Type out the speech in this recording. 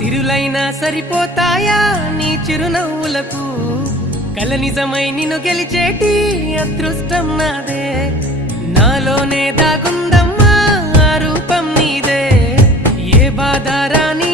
సిరులైనా సరిపోతాయా నీ చిరునవ్వులకు కల నిజమై నిన్ను గెలిచేటి అదృష్టం నాదే నాలోనే దాగుందమ్మా ఆ రూపం నీదే ఏ బాధ రాని